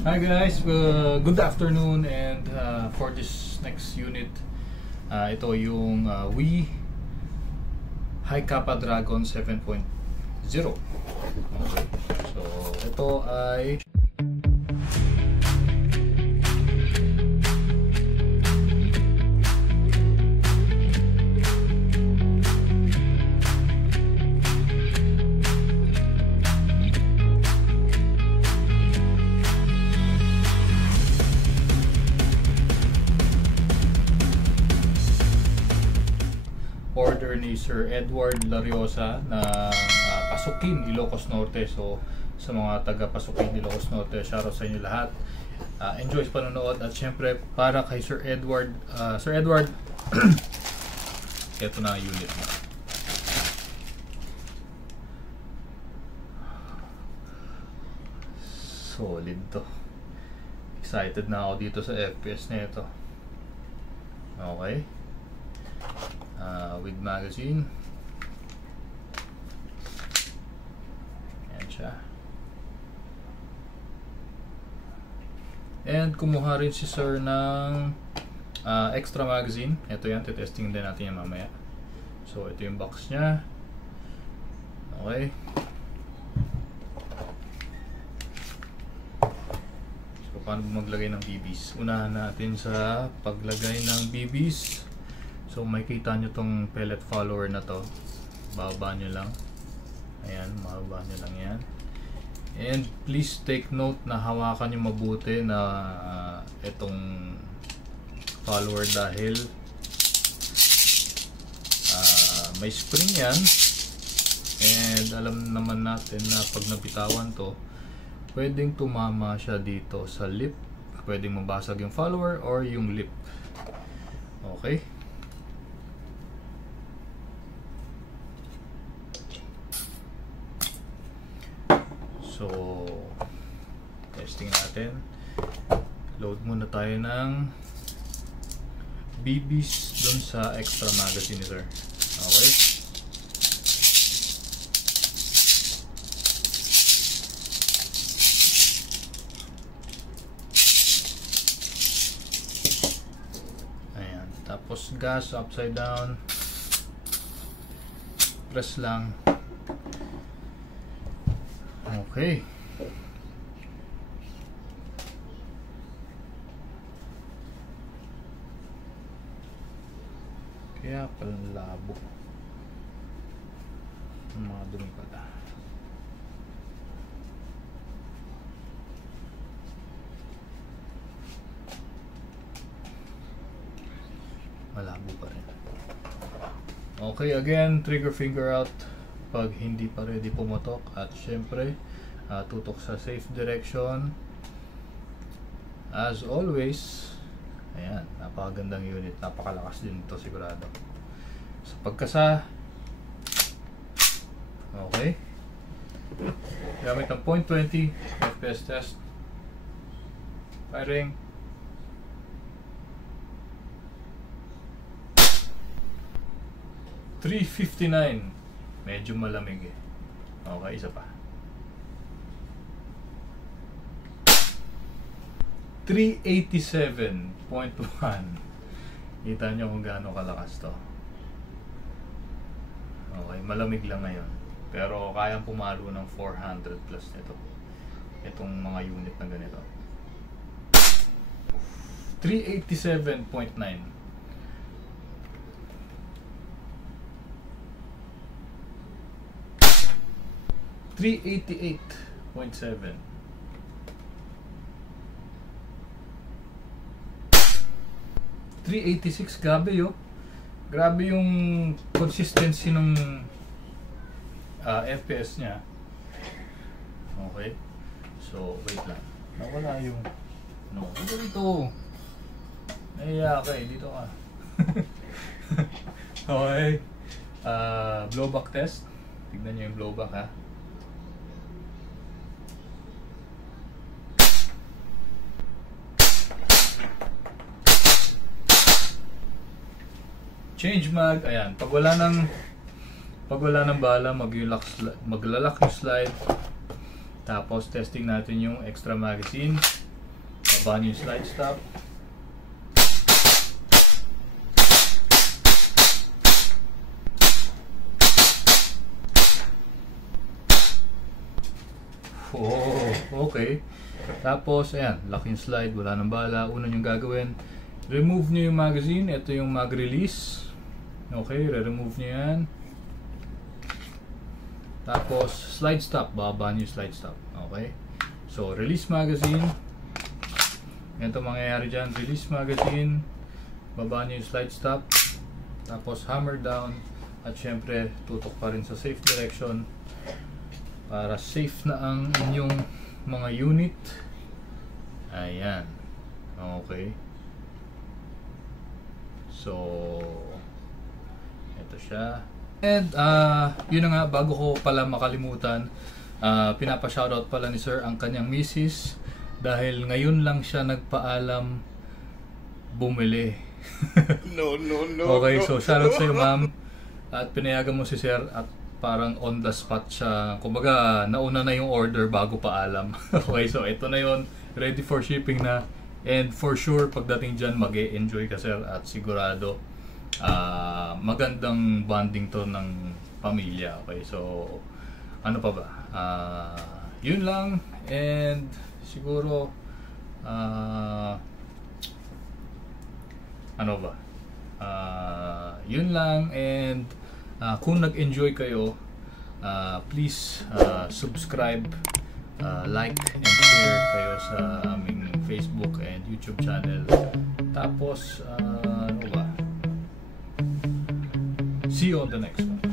Hi guys, good afternoon, and for this next unit, ito yung WE High Kappa Dragon 7.0. Okay. So ito ay order ni Sir Edward Lariosa na Pasukin, Ilocos Norte. So sa mga taga Pasukin, Ilocos Norte, shoutout sa inyo lahat. Enjoy sa panonood, at syempre para kay Sir Edward, ito na ang unit mo. Solid to. Excited na ako dito sa FPS na ito. Okay. With magazine. Ayan siya. And kumuha rin si Sir ng extra magazine. Ito yan, titesting din natin yan mamaya. So ito yung box niya. Okay. So paano maglagay ng BBs? Unahan natin sa paglagay ng BBs. So makikita nyo tong pellet follower na to, bababa nyo lang, ayan, mababa nyo lang yan. And please take note na hawakan nyo mabuti na itong follower, dahil may spring yan, and alam naman natin na pag nabitawan to, pwedeng tumama siya dito sa lip, pwedeng mabasag yung follower or yung lip. Okay. So, testing natin. Load muna tayo ng BBs dun sa extra magazine ni Sir. Okay. Ayan. Tapos gas upside down. Press lang. Okay. Kaya palang labo. Mga dumi pala. Malabo pa rin. Okay, again, trigger finger out pag hindi pa ready pumotok, at syempre tutok sa safe direction as always. Ayan, napakagandang unit, napakalakas din ito sigurado sa pagkasa. Okay, gamit ang 0.20 FPS test, firing. .359, medyo malamig eh. Okay, isa pa. 387.1. Kita nyo kung gaano kalakas to. Okay, malamig lang ngayon, pero kayang pumalo ng 400 plus nito, itong mga unit na ganito. 387.9. 388.7. 386, grabe yo. Grabe yung consistency ng FPS niya. Okay. So, wait lang. Nawala yung dito. Naiya ka eh, dito ka. Okay. Blowback test. Tignan nyo yung blowback ha. Change mag, ayan, pag wala ng bala, maglalak yung slide. Tapos testing natin yung extra magazine. Baba nyo yung slide stop. Oh, okay. Tapos, ayan, lock and slide, wala nang bala. Una yung gagawin, remove nyo yung magazine. Ito yung mag-release. Okay, re-remove nyo yan. Tapos, slide stop, baba nyo yung slide stop. Okay, so release magazine. Ito mangyayari dyan, release magazine, baba nyo yung slide stop. Tapos, hammer down. At syempre, tutok pa rin sa safe direction para safe na ang inyong mga unit. Ayan. Okay. So, ito siya. And, yun na nga, bago ko pala makalimutan, pinapa-shoutout pala ni Sir ang kanyang misis dahil ngayon lang siya nagpaalam bumili. No. Okay, so shoutout sa'yo, ma'am. At pinayagan mo si Sir at parang on the spot siya. Kumbaga, nauna na yung order bago paalam. Okay, so ito na yun. Ready for shipping na. And for sure, pagdating dyan, mag-e-enjoy ka, Sir. At sigurado, magandang bonding to ng pamilya. Okay, so ano pa ba? Yun lang. And siguro, ano ba? Yun lang. And kung nag-enjoy kayo, please subscribe, like, and share kayo sa aming Facebook and YouTube channel. Tapos, ano ba? See you on the next one.